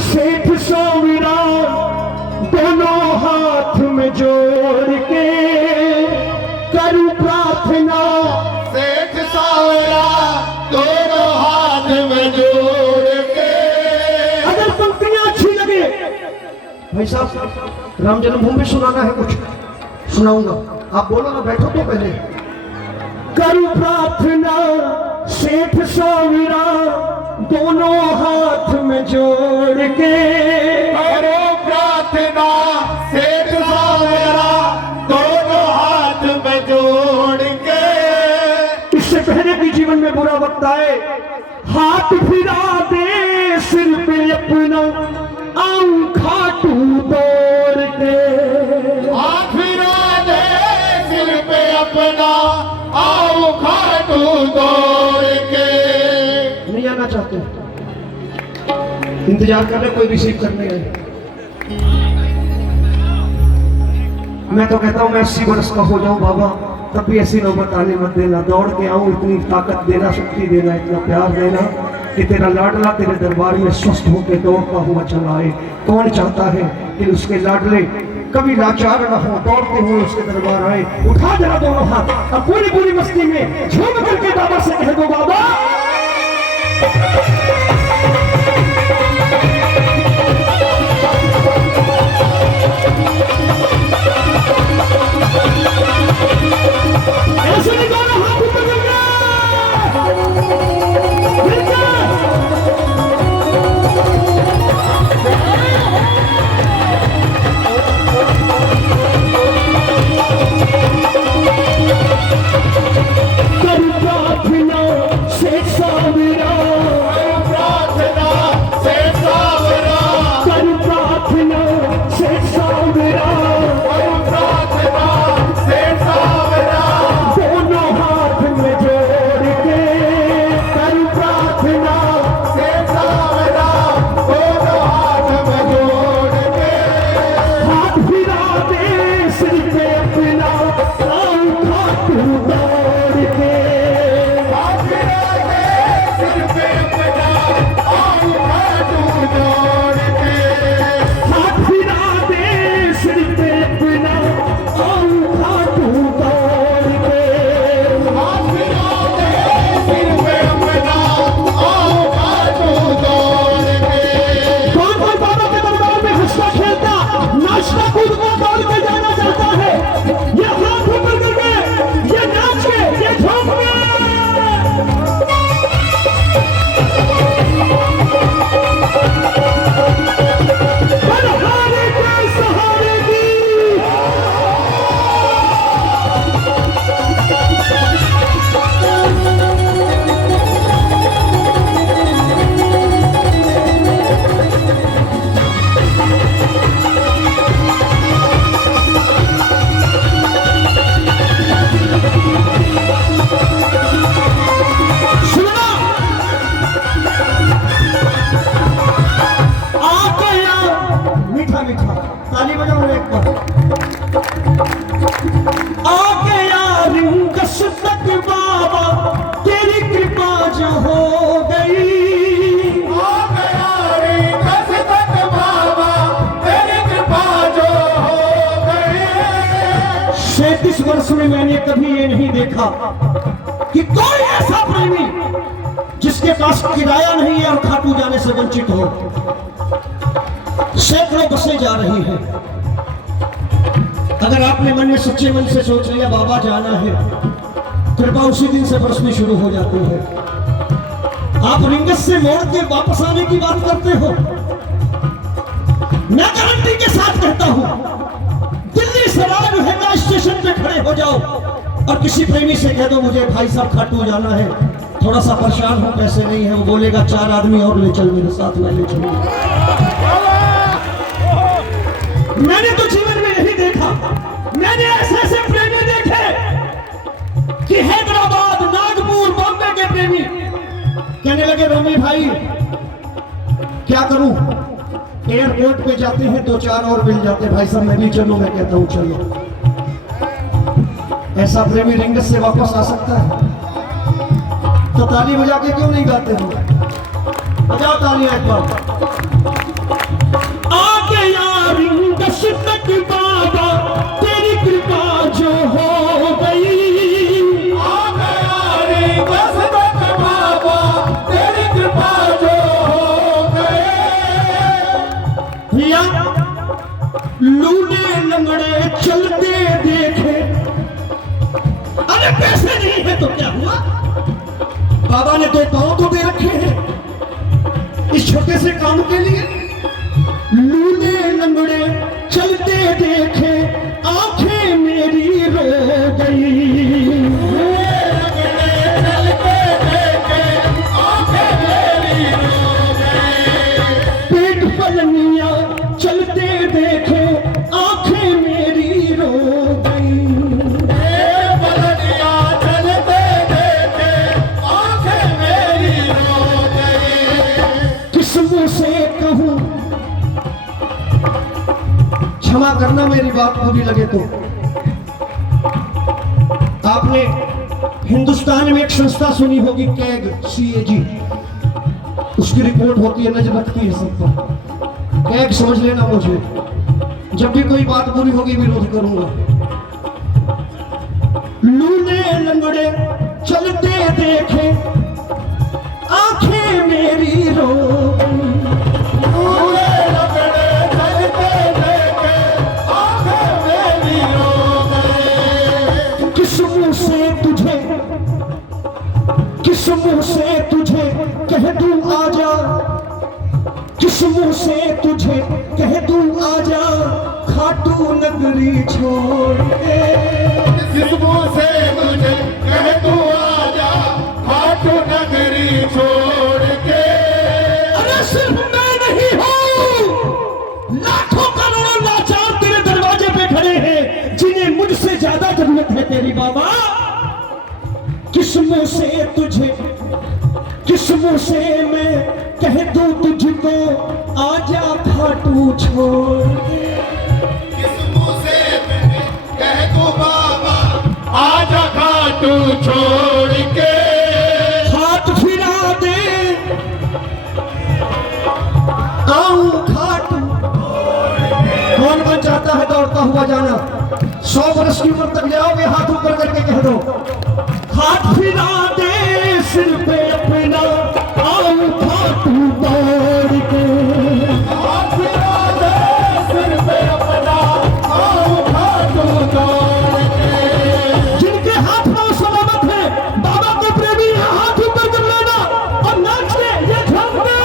सेठ सोमीरा दोनों हाथ में जोड़ के करूं प्रार्थना। सेठ सावरा दोनों हाथ में जोड़ के। अगर पंक्तियां अच्छी लगे भाई साहब, राम जन्मभूमि सुनाना है, कुछ सुनाऊंगा, आप बोलो ना, बैठो तो पहले। करूं प्रार्थना सेठ सोमीरा दोनों हाथ में जोड़ के। करो प्रार्थना सेठ सावरा दोनों हाथ में जोड़ के। इससे पहले भी जीवन में बुरा वक्त आए, हाथ फिरा दे सिर पे अपना, आऊं खाटू तोड़ के। हाथ फिरा दे सिर पे अपना, आओ खाटू तोड़ के। नहीं आना चाहते, इंतजार कर रहे, कोई रिसीव करने आए। मैं तो कहता हूं मैं 80 वर्ष का हो जाऊं बाबा, तब भी ऐसी नौबत आने मत देना। दौड़ के आऊं, इतनी ताकत देना, शक्ति देना, इतना प्यार देना कि तेरा लाडला तेरे दरबार में स्वस्थ होकर दौड़ता हुआ चला आए। कौन चाहता है कि उसके लाडले कभी लाचार न हो, दौड़ते हुए उसके दरबार आए। उठा जरा दोनों हाथ और पूरी पूरी मस्ती में झूम करके बाबा से कह दो, बाबा ऐसे नहीं, दोनों हाथ ऊपर करके करूं प्रार्थना सेठ सावरा। प्रार्थना सेठ सावरा। करूं प्रार्थना सेठ सावरा। प्रार्थना सेठ सावरा। दोनों हाथ में जोड़ के करूं प्रार्थना। सेठ सावरा दोनों हाथ में जोड़ के। हाथ फिरा दे सिर पे अपना, आऊं खाटू तोड़ के। हाथ फिरा दे सिर पे अपना, आओ खाटू तोड़ के। हाथ फिरा दे सिर पे अपना, आऊं खाटू तोड़ के। हाथ फिरा दे सिर पे अपना, आओ खाटू तोड़ के। कौन कौन बाबा के दरबार में हंसता खेलता नाचता कूदता दौड़ के जाना चाहता है? ये हाथ ऊपर करके, ये नाच के, ये झूम के। बलहारे के सहारे की सुनना, आ गया मीठा मीठा, ताली बजाओ एक बार। आ गया रिंग तक बाबा, तेरी कृपा जो हो गई। आ गया रे कस तक बाबा, तेरी कृपा जो हो गई। 37 वर्ष में मैंने कभी ये नहीं देखा कि कोई ऐसा प्रेमी जिसके पास किराया नहीं है और खाटू जाने से वंचित हो। सैकड़ों बसें जा रही हैं। अगर आपने मन में सच्चे मन से सोच लिया बाबा जाना है, कृपा उसी दिन से बरसनी शुरू हो जाती है। आप रिंगत से मोड़ के वापस आने की बात करते हो, मैं गारंटी के साथ कहता हूं, दिल्ली से राजहेंद्रा स्टेशन पे खड़े हो जाओ और किसी प्रेमी से कह दो मुझे भाई साहब खाटू जाना है, थोड़ा सा परेशान हो, पैसे नहीं है, वो बोलेगा 4 आदमी और ले चल मेरे साथ, मैं ले चलूंगा। मैंने तो जीवन में यही देखा, मैंने ऐसे ऐसे प्रेमी देखे कि हैदराबाद, नागपुर, बॉम्बे के प्रेमी कहने लगे रोमी भाई क्या करूं, एयरपोर्ट पे जाते हैं 2-4 और मिल जाते, भाई साहब मैं भी चलूं, मैं कहता हूं चलो। ऐसा प्रेमी रिंगत से वापस आ सकता है? तो ताली बजा के क्यों नहीं गाते हो? बजाओ तालियां एक बार। से काम के लिए लूले लंगड़े चलते देखे आंखें मेरी रो गई। पेट पलनिया चलते देखे आंखें मेरी रो गई। किस मुंह से कहूं, क्षमा करना मेरी बात बुरी लगे तो। आपने हिंदुस्तान में एक संस्था सुनी होगी, कैग, CAG, उसकी रिपोर्ट होती है, नजर रखती है सब पर। कैग समझ लेना मुझे, जब भी कोई बात बुरी होगी विरोध करूंगा। लूले लंगड़े चलते देखे आंखें मेरी रो गई। किस मुंह से तुझे कह दूं आजा, किस मुंह से तुझे कह दूं आजा, खाटू नगरी छोड़ के। किस मुंह से तुझे कह दूं आजा, खाटू नगरी छोड़ के। अरे सिर्फ मैं नहीं हूं, लाखों करोड़ों लाचार तेरे दरवाजे पे खड़े हैं, जिन्हें मुझसे ज्यादा जरूरत है तेरी बाबा। किस मुंह से मैं कह दूं तुझको आजा खाटू छोड़ के। किस मुंह से मैं कह दूं बाबा, आजा खाटू छोड़ के। हाथ फिरा दे आऊं खाटू। कौन बन चाहता है दौड़ता हुआ जाना? 100 बरस की उम्र तक जाओगे, हाथ ऊपर करके कह दो हाथ फिरा दे सिर पे अपना, आऊं खाटू दौड़ के। हाथ फिरा दे सिर पे अपना, आऊं खाटू दौड़ के। जिनके हाथ में सलामत है, बाबा के प्रेमी हैं, हाथ ऊपर कर लेना और नाचने ये झंडे।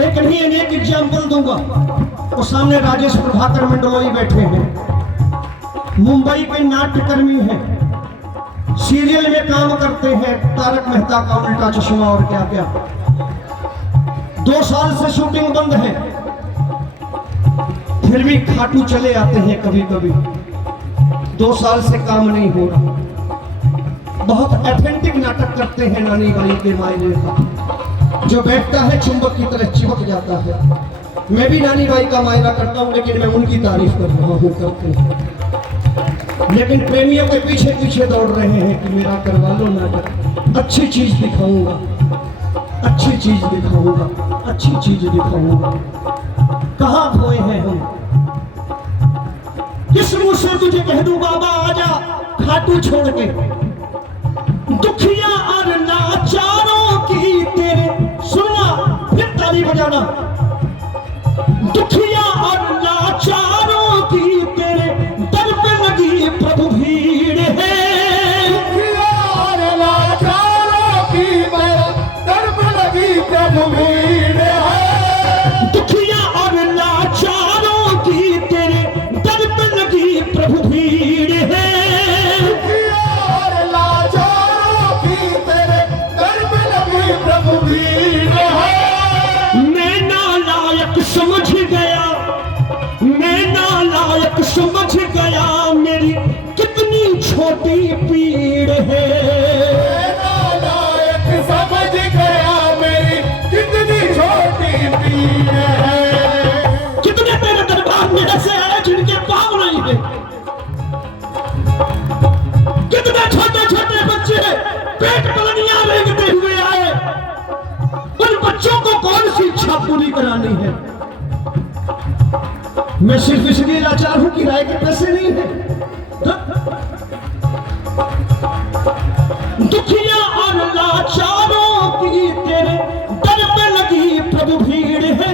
एक नहीं अनेक एग्जाम्पल दूंगा। और सामने राजेश प्रभाकर मंडलोई बैठे हैं, मुंबई के नाट्यकर्मी हैं, सीरियल में काम करते हैं, तारक मेहता का उल्टा चश्मा और क्या क्या। 2 साल से शूटिंग बंद है, फिर भी खाटू चले आते हैं कभी कभी। 2 साल से काम नहीं हो रहा। बहुत ऑथेंटिक नाटक करते हैं नानी बाई के मायने का। जो बैठता है चुंबक की तरह चिपक जाता है। मैं भी नानी बाई का मायना करता हूं, लेकिन मैं उनकी तारीफ कर रहा हूं, करते हैं। लेकिन प्रेमियों के पीछे पीछे दौड़ रहे हैं कि मेरा करवा लो नाटक, अच्छी चीज दिखाऊंगा, अच्छी चीज दिखाऊंगा, अच्छी चीज दिखाऊंगा। कहां खोए हैं हम? किस मुंह से तुझे कह दूं बाबा आजा खाटू छोड़ के। दुखिया और लाचारों की तेरे, सुनना फिर ताली बजाना। दुखिया और लाचारों की तेरे दर पे लगी प्रभु भीड़ है। दुखिया और लाचारों की मेरा दर पे लगी प्रभु भीड़ है। दुखिया और लाचारों की तेरे दर पे लगी प्रभु भीड़ है। दुखिया और लाचारों की तेरे दर पे लगी प्रभु भीड़ है। मैं नालायक समझ गया, मैं नालायक समझ गया, मेरी कितनी छोटी पीड़ है। नालायक समझ गया मेरी कितनी छोटी पीड़ है। कितने तेरे ऐसे हैं जिनके पाँव नहीं है। कितने छोटे छोटे बच्चे पेट पलनियां रेंगते हुए आए, उन बच्चों को कौन सी इच्छा पूरी करानी है? मैं सिर्फ इसलिए लाचार हूं कि राय के पैसे नहीं है। दुखिया और लाचारों की तेरे दर पे लगी प्रभु भीड़ है।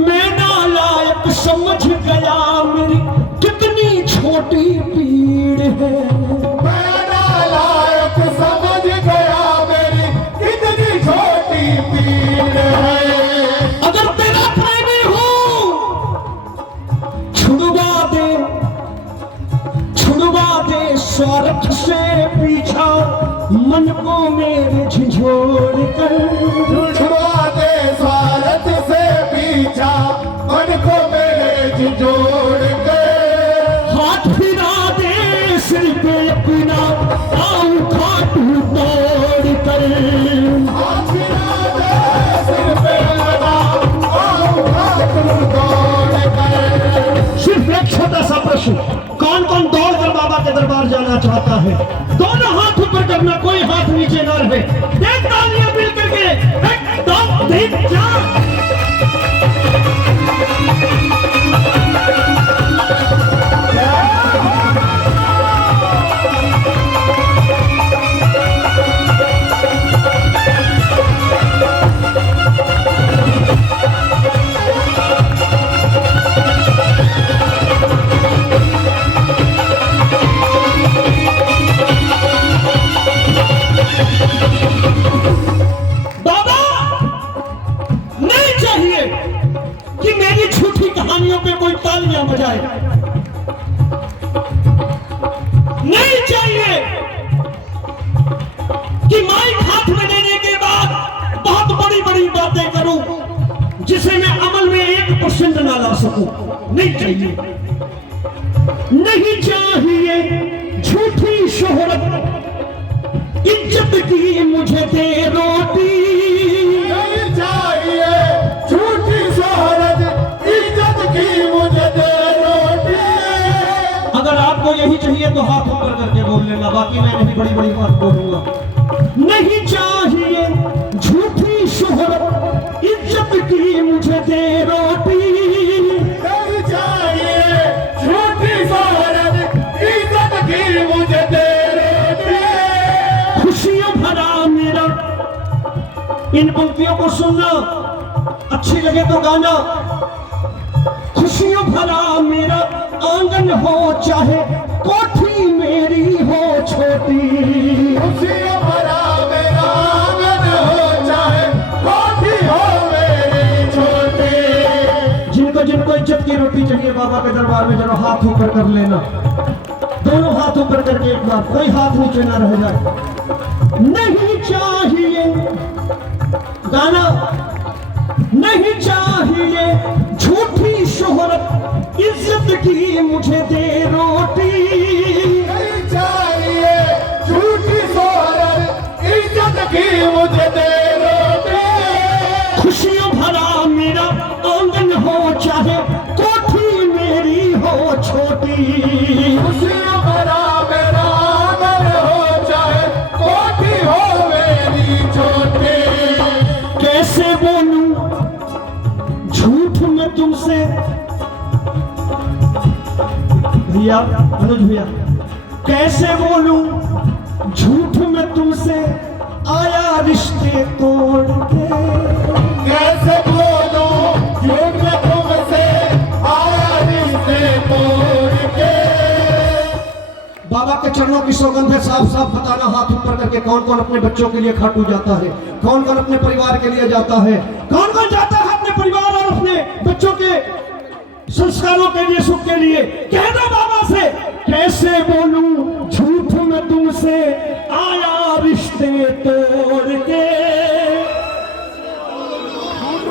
मैं नालायक समझ गया मेरी कितनी छोटी पीड़ है। मैं नालायक समझ गया मेरी कितनी छोटी पीड़ है। अगर तेरा प्रेमी हूं छुड़वा दे स्वार्थ से पीछा, मन को मेरे झिझोड़ कर। छुड़वा दे स्वार्थ से पीछा, मन को मेरे झिझोड़ के। हाथ फिरा दे सिर पे अपना, आऊं खाटू तोड़ कर। हाथ फिरा दे सिर पे अपना, आऊं खाटू तोड़ कर। सिर्फ एक छोटा सा प्रश्न, कौन कौन दौड़ कर बाबा के दरबार जाना चाहता है? दोनों हाथ ऊपर करना, कोई हाथ नीचे न रहे। देख तालियां मिल करके, एक दो तीन चार। बाबा नहीं चाहिए कि मेरी झूठी कहानियों पे कोई तालियां बजाए। नहीं चाहिए कि माइक हाथ में लेने के बाद बहुत बड़ी बड़ी बातें करूं जिसे मैं अमल में 1% ना ला सकूं। नहीं चाहिए। नहीं चाहिए झूठी शोहरत, इज्जत की मुझे दे रोटी। नहीं चाहिए झूठी शोहरत, इज्जत की मुझे दे रोटी। अगर आपको यही चाहिए तो हाथ ऊपर करके बोल लेना, बाकी मैं नहीं बड़ी बड़ी बात बोलूंगा। नहीं चाहिए झूठी शोहरत, इज्जत की मुझे दे रोटी। नहीं चाहिए झूठी शोहरत, इज्जत की मुझे दे रोटी। खुशियों भरा मेरा, इन पंक्तियों को सुनना, अच्छी लगे तो गाना। खुशियों भरा मेरा आंगन हो चाहे कोठी मेरी हो छोटी। खुशियों भरा मेरा आंगन हो चाहे कोठी हो मेरी छोटी। जिनको जिनको इज्जत की रोटी चाहिए बाबा के दरबार में जरा हाथ ऊपर कर लेना। दोनों हाथ ऊपर करके एक बार, कोई हाथ नीचे ना रह जाए। नहीं चाहिए गाना, नहीं चाहिए झूठी शोहरत, इज्जत की मुझे दे रोटी। नहीं चाहिए झूठी शोहरत, इज्जत की मुझे दे रोटी। खुशियों भरा मेरा आंगन हो चाहे कोठी मेरी हो छोटी। खुशियों भरा मेरा आंगन हो चाहे कोठी हो मेरी छोटी। कैसे बोलूं झूठ में तुमसे, भैया अनुज भैया, कैसे बोलूं झूठ में तुमसे, आया रिश्ते तोड़ के। कैसे बोलूं झूठ में तुमसे, आया रिश्ते तोड़ के। बाबा के चरणों की सौगंध है, साफ साफ बताना हाथ ऊपर करके, कौन कौन अपने बच्चों के लिए खाटू जाता है, कौन कौन अपने परिवार के लिए जाता है, कौन कौन जाता है अपने परिवार और अपने बच्चों के संस्कारों के लिए, सुख के लिए। कह दो बाबा से, कैसे बोलूं झूठ में तुमसे, आया रिश्ते तोड़ के।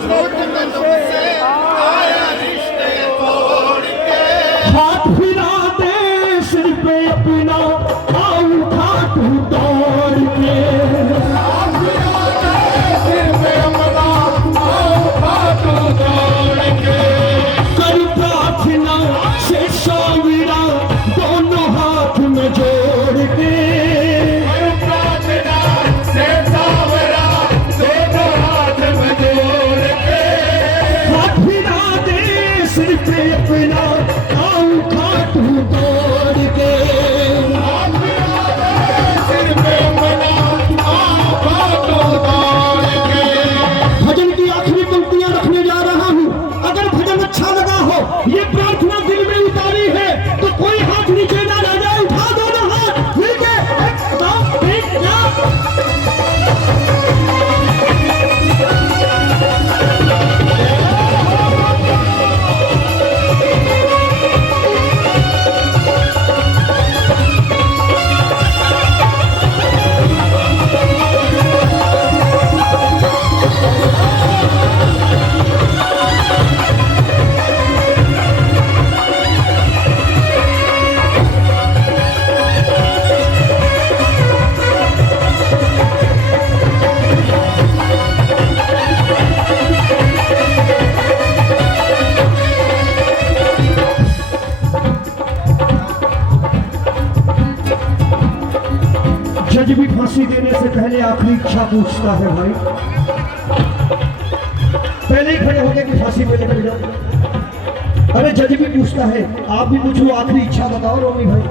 झूठ में तुमसे, आया रिश्ते तोड़ के। हाथ फिरा दे सिर पे अपना, आऊं खाटू तोड़ के। हाथ फिरा दे सिर पे अपना, आऊं खाटू तोड़ के। सिर पे अपना आऊं खाटू तोड़ के। सिर पे बना आंखों तोड़ के। भजन की आखिरी पंक्तियां रखने जा रहा हूँ। अगर भजन अच्छा लगा हो, ये प्रार्थना दिल में उतारी है, तो कोई हाथ नीचे ना रह जाए, उठा दो ना हाथ मिलके 1 2 3 4। जज भी फांसी देने से पहले आखिरी इच्छा पूछता है भाई। पहले ही खड़े होके कि फांसी पे निकल जाओ। अरे जज भी पूछता है, आप भी पूछो, आखिरी इच्छा बताओ रोमी भाई।